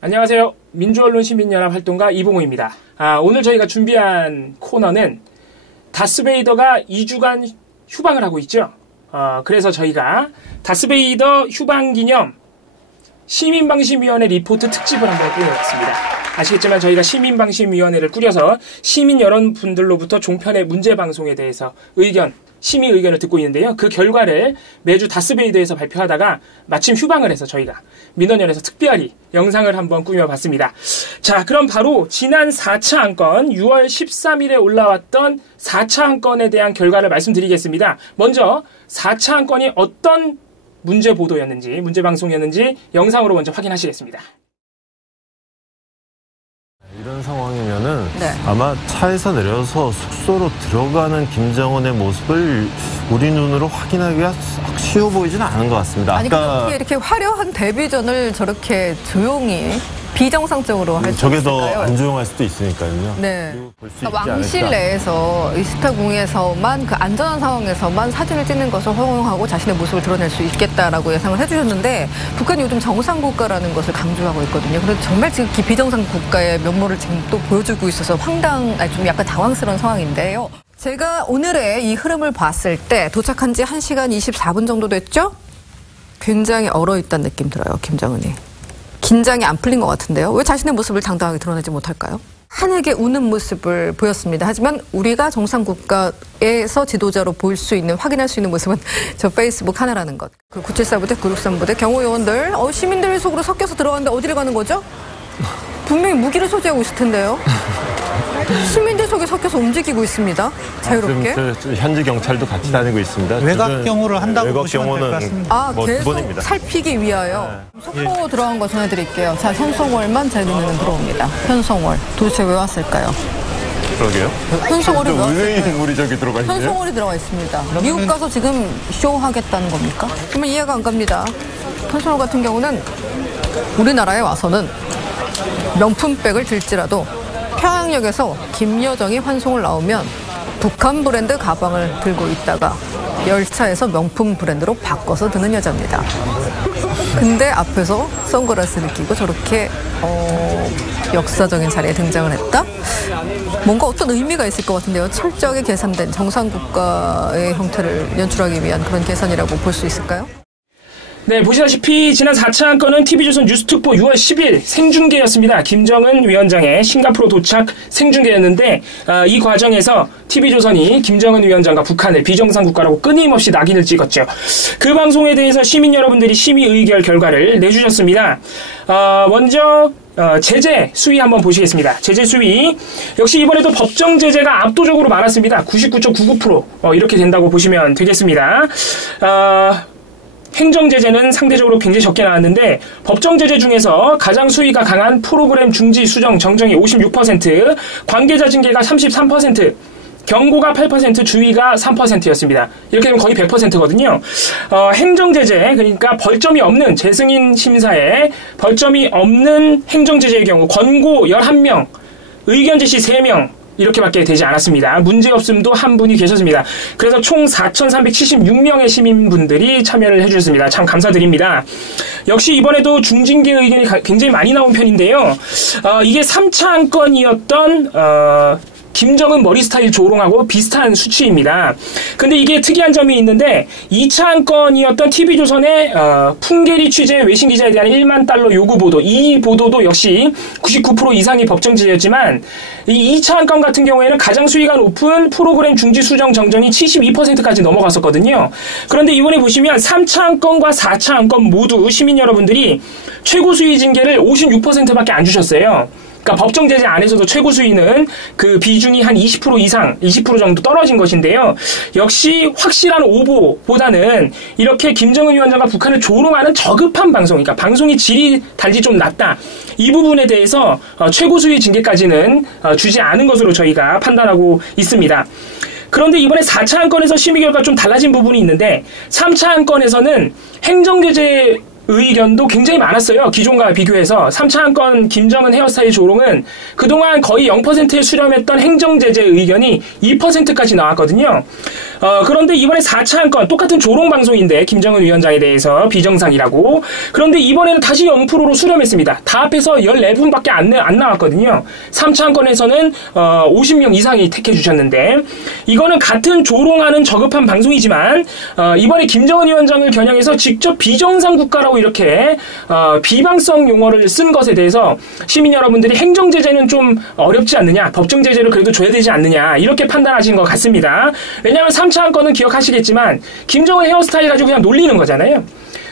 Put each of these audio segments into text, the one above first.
안녕하세요. 민주언론 시민연합 활동가 이봉호입니다. 오늘 저희가 준비한 코너는 다스베이더가 2주간 휴방을 하고 있죠. 그래서 저희가 다스베이더 휴방 기념 시민방심위원회 리포트 특집을 한번 꾸려봤습니다. 아시겠지만 저희가 시민방심위원회를 꾸려서 시민 여러분들로부터 종편의 문제 방송에 대해서 시민 의견을 듣고 있는데요. 그 결과를 매주 다스베이더에서 발표하다가 마침 휴방을 해서 저희가 민원연에서 특별히 영상을 한번 꾸며봤습니다. 자, 그럼 바로 지난 4차 안건 6월 13일에 올라왔던 4차 안건에 대한 결과를 말씀드리겠습니다. 먼저 4차 안건이 어떤 문제 보도였는지, 문제 방송이었는지 영상으로 먼저 확인하시겠습니다. 이런 상황이면은 아마 차에서 내려서 숙소로 들어가는 김정은의 모습을 우리 눈으로 확인하기가 쉬워 보이지는 않은 것 같습니다. 아니, 아까 이렇게 화려한 데뷔전을 저렇게 조용히 비정상적으로 할 수 저게 있을까요? 더 안 조용할 수도 있으니까요. 네. 왕실 내에서 이스타공에서만 그 안전한 상황에서만 사진을 찍는 것을 허용하고 자신의 모습을 드러낼 수 있겠다라고 예상을 해주셨는데 북한이 요즘 정상국가라는 것을 강조하고 있거든요. 그래서 정말 지금 비정상 국가의 면모를 지금 또 보여주고 있어서 좀 약간 당황스러운 상황인데요. 제가 오늘의 이 흐름을 봤을 때 도착한 지 1시간 24분 정도 됐죠? 굉장히 얼어있다는 느낌 들어요, 김정은이. 긴장이 안 풀린 것 같은데요. 왜 자신의 모습을 당당하게 드러내지 못할까요? 환하게 우는 모습을 보였습니다. 하지만 우리가 정상국가에서 지도자로 보일 수 있는, 확인할 수 있는 모습은 저 페이스북 하나라는 것. 그 974부대, 963부대 경호요원들, 시민들 속으로 섞여서 들어갔는데 어디를 가는 거죠? 분명히 무기를 소지하고 있을 텐데요. 시민들 속에 섞여서 움직이고 있습니다. 자유롭게. 현지 경찰도 같이 다니고 있습니다. 외곽 경호를 한다고 보시면 될 것 같습니다. 계속 번입니다. 살피기 위하여. 속보 들어간 거 전해드릴게요. 자, 현송월만 제 눈에는 들어옵니다. 현송월. 도대체 왜 왔을까요? 그러게요. 현송월이 왜 의외의 인물이 저기 들어가 있네요. 현송월이 들어가 있습니다. 미국 가서 지금 쇼하겠다는 겁니까? 정말 이해가 안 갑니다. 현송월 같은 경우는 우리나라에 와서는 명품백을 들지라도 평양역에서 김여정이 환송을 나오면 북한 브랜드 가방을 들고 있다가 열차에서 명품 브랜드로 바꿔서 드는 여자입니다. 근데 앞에서 선글라스를 끼고 저렇게 역사적인 자리에 등장을 했다? 뭔가 어떤 의미가 있을 것 같은데요. 철저하게 계산된 정상국가의 형태를 연출하기 위한 그런 계산이라고 볼 수 있을까요? 네, 보시다시피 지난 4차 안건은 TV조선 뉴스특보 6월 10일 생중계였습니다. 김정은 위원장의 싱가포르 도착 생중계였는데 이 과정에서 TV조선이 김정은 위원장과 북한을 비정상국가라고 끊임없이 낙인을 찍었죠. 그 방송에 대해서 시민 여러분들이 심의 의결 결과를 내주셨습니다. 먼저 제재 수위 한번 보시겠습니다. 제재 수위 역시 이번에도 법정 제재가 압도적으로 많았습니다. 99.99% 이렇게 된다고 보시면 되겠습니다. 행정제재는 상대적으로 굉장히 적게 나왔는데 법정제재 중에서 가장 수위가 강한 프로그램 중지 수정 정정이 56%, 관계자 징계가 33%, 경고가 8%, 주의가 3%였습니다. 이렇게 되면 거의 100%거든요. 행정제재, 그러니까 벌점이 없는 재승인 심사에 벌점이 없는 행정제재의 경우 권고 11명, 의견 제시 3명, 이렇게밖에 되지 않았습니다. 문제없음도 한 분이 계셨습니다. 그래서 총 4,376명의 시민분들이 참여를 해주셨습니다. 참 감사드립니다. 역시 이번에도 중징계 의견이 굉장히 많이 나온 편인데요. 이게 3차 안건이었던 김정은 머리 스타일 조롱하고 비슷한 수치입니다. 근데 이게 특이한 점이 있는데 2차 안건이었던 TV조선의 풍계리 취재 외신 기자에 대한 1만 달러 요구 보도, 이 보도도 역시 99% 이상이 법정 제재였지만 이 2차 안건 같은 경우에는 가장 수위가 높은 프로그램 중지 수정 정정이 72%까지 넘어갔었거든요. 그런데 이번에 보시면 3차 안건과 4차 안건 모두 시민 여러분들이 최고 수위 징계를 56%밖에 안 주셨어요. 그러니까 법정 제재 안에서도 최고 수위는 그 비중이 한 20% 이상, 20% 정도 떨어진 것인데요. 역시 확실한 오보보다는 이렇게 김정은 위원장과 북한을 조롱하는 저급한 방송, 그러니까 방송의 질이 달리 좀 낮다. 이 부분에 대해서 최고 수위 징계까지는 주지 않은 것으로 저희가 판단하고 있습니다. 그런데 이번에 4차 안건에서 심의 결과 좀 달라진 부분이 있는데 3차 안건에서는 행정제재 의견도 굉장히 많았어요. 기존과 비교해서 3차 안건 김정은 헤어스타일 조롱은 그동안 거의 0%에 수렴했던 행정제재 의견이 2%까지 나왔거든요. 그런데 이번에 4차 안건 똑같은 조롱 방송인데 김정은 위원장에 대해서 비정상이라고. 그런데 이번에는 다시 0%로 수렴했습니다. 다 합해서 14분밖에 안 나왔거든요. 3차 안건에서는 50명 이상이 택해 주셨는데 이거는 같은 조롱하는 저급한 방송이지만 이번에 김정은 위원장을 겨냥해서 직접 비정상 국가라고 이렇게 비방성 용어를 쓴 것에 대해서 시민 여러분들이 행정제재는 좀 어렵지 않느냐, 법정제재를 그래도 줘야 되지 않느냐 이렇게 판단하신 것 같습니다. 왜냐하면 3차 안건은 기억하시겠지만 김정은 헤어스타일 가지고 그냥 놀리는 거잖아요.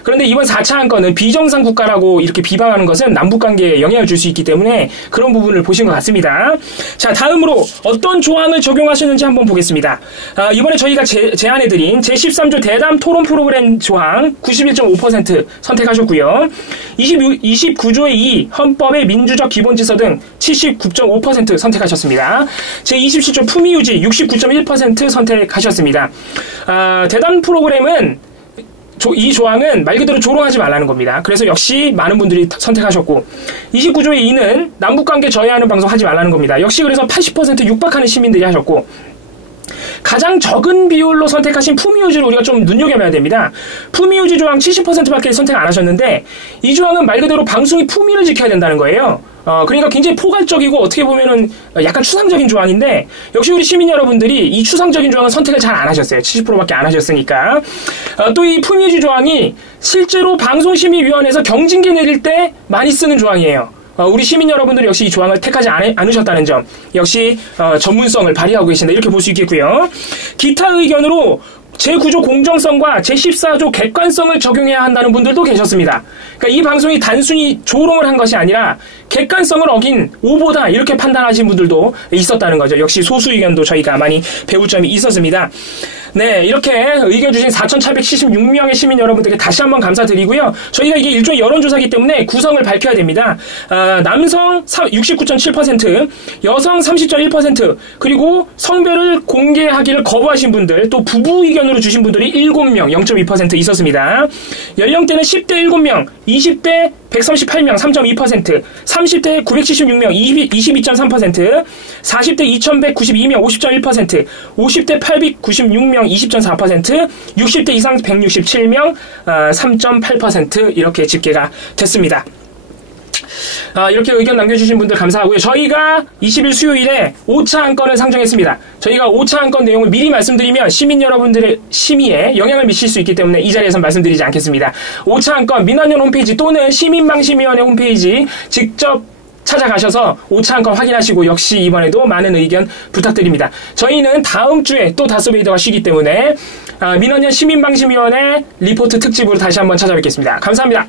그런데 이번 4차 안건은 비정상 국가라고 이렇게 비방하는 것은 남북관계에 영향을 줄 수 있기 때문에 그런 부분을 보신 것 같습니다. 자, 다음으로 어떤 조항을 적용하셨는지 한번 보겠습니다. 이번에 저희가 제안해드린 제13조 대담 토론 프로그램 조항 91.5% 선택하셨고요. 29조의 2 헌법의 민주적 기본질서 등 79.5% 선택하셨습니다. 제27조 품위유지 69.1% 선택하셨습니다. 대담 프로그램은 이 조항은 말 그대로 조롱하지 말라는 겁니다. 그래서 역시 많은 분들이 선택하셨고 29조의 2는 남북관계 저해하는 방송 하지 말라는 겁니다. 역시 그래서 80% 육박하는 시민들이 하셨고 가장 적은 비율로 선택하신 품위유지를 우리가 좀 눈여겨봐야 됩니다. 품위유지 조항 70%밖에 선택 안 하셨는데 이 조항은 말 그대로 방송이 품위를 지켜야 된다는 거예요. 그러니까 굉장히 포괄적이고 어떻게 보면은 약간 추상적인 조항인데 역시 우리 시민 여러분들이 이 추상적인 조항은 선택을 잘 안 하셨어요. 70%밖에 안 하셨으니까. 또 이 품위유지 조항이 실제로 방송심의위원회에서 경징계 내릴 때 많이 쓰는 조항이에요. 우리 시민 여러분들이 역시 이 조항을 택하지 않으셨다는 점 역시 전문성을 발휘하고 계신다 이렇게 볼 수 있겠고요. 기타 의견으로 제9조 공정성과 제14조 객관성을 적용해야 한다는 분들도 계셨습니다. 그러니까 이 방송이 단순히 조롱을 한 것이 아니라 객관성을 어긴 오보다 이렇게 판단하신 분들도 있었다는 거죠. 역시 소수 의견도 저희가 많이 배울 점이 있었습니다. 네, 이렇게 의견 주신 4,776명의 시민 여러분들께 다시 한번 감사드리고요. 저희가 이게 일종의 여론조사이기 때문에 구성을 밝혀야 됩니다. 남성 69.7%, 여성 30.1%, 그리고 성별을 공개하기를 거부하신 분들, 또 부부 의견으로 주신 분들이 7명, 0.2% 있었습니다. 연령대는 10대 7명, 20대 138명, 3.2%, 30대 976명, 22.3%, 40대 2192명, 50.1%, 50대 896명, 20.4%, 60대 이상 167명, 3.8% 이렇게 집계가 됐습니다. 이렇게 의견 남겨주신 분들 감사하고요. 저희가 20일 수요일에 5차 안건을 상정했습니다. 저희가 5차 안건 내용을 미리 말씀드리면 시민 여러분들의 심의에 영향을 미칠 수 있기 때문에 이 자리에서 말씀드리지 않겠습니다. 5차 안건 민원연 홈페이지 또는 시민방심위원회 홈페이지 직접 찾아가셔서 5차 안건 확인하시고 역시 이번에도 많은 의견 부탁드립니다. 저희는 다음 주에 또 다스베이더가 쉬기 때문에 민원연 시민방심위원회 리포트 특집으로 다시 한번 찾아뵙겠습니다. 감사합니다.